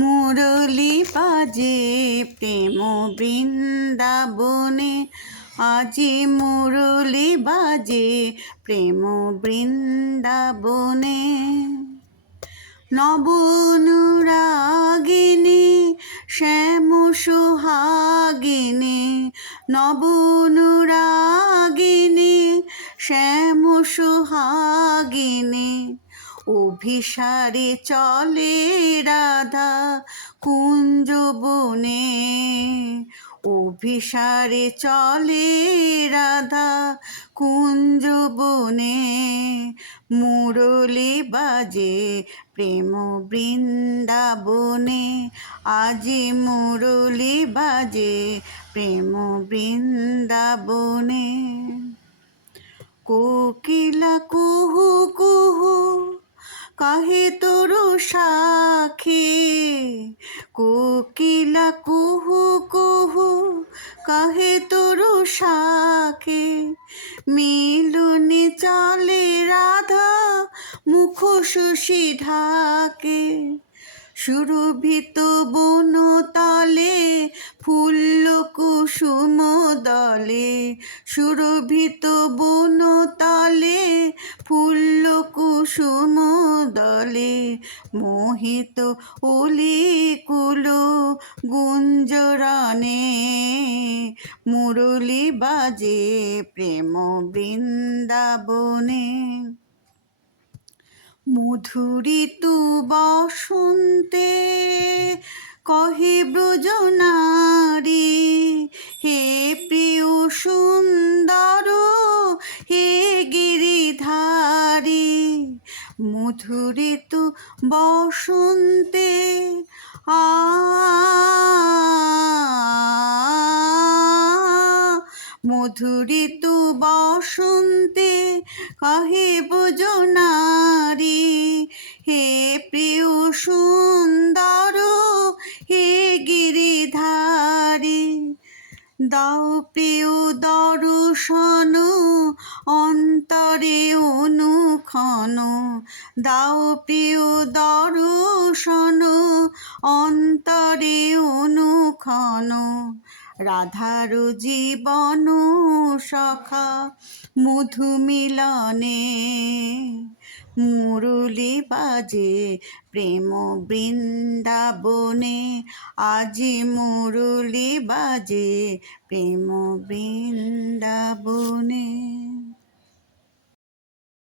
মুরলি বাজে প্রেম বৃন্দাবনে, আজি মুরলি বাজে প্রেম বৃন্দাবনে। নবনুরাগিনী শ্যাম সোহাগিনী, নবনুরাগিনী শ্যাম সোহাগিনী। অভিসারে চলে রাধা কুঞ্জ বনে, অভিসারে চলে রাধা কুঞ্জ বনে। মুরলি বাজে প্রেম বৃন্দাবনে, আজি মুরলি বাজে প্রেম বৃন্দাবনে। কোকিলা কুহু কুহু কাহে তোরো সাখে, কোকিলা কুহু কুহু কাহে তোরো সাখে। মিলনে চলে রাধা মুখ শশী ঢাকে, সুরভিত বনতলে ফুল্ল কুসুম দলে, সুরভিত বনতলে ফুল্ল কুসুম দলে। মোহিত অলি কুল গুঞ্জরণে, মুরলি বাজে প্রেম বৃন্দাবনে। মধুরিতু বসন্তে কহে ব্রজনারী, হে প্রিয় সুন্দর হে গিরিধারী। মধুরিতু বসন্তে মধুরিতু বসন্তে কহে ব্রজনারী, হে প্রিয় সুন্দর হে গিরিধারী। দাও প্রিয় দর্শন অন্তরে অনুক্ষণ, দাও প্রিয় দর্শন অন্তরে অনুক্ষণ। রাধার জীবন সখা মধু মিলনে, মুরলি বাজে প্রেম বৃন্দাবনে, আজি মুরলি বাজে প্রেম বৃন্দাবনে।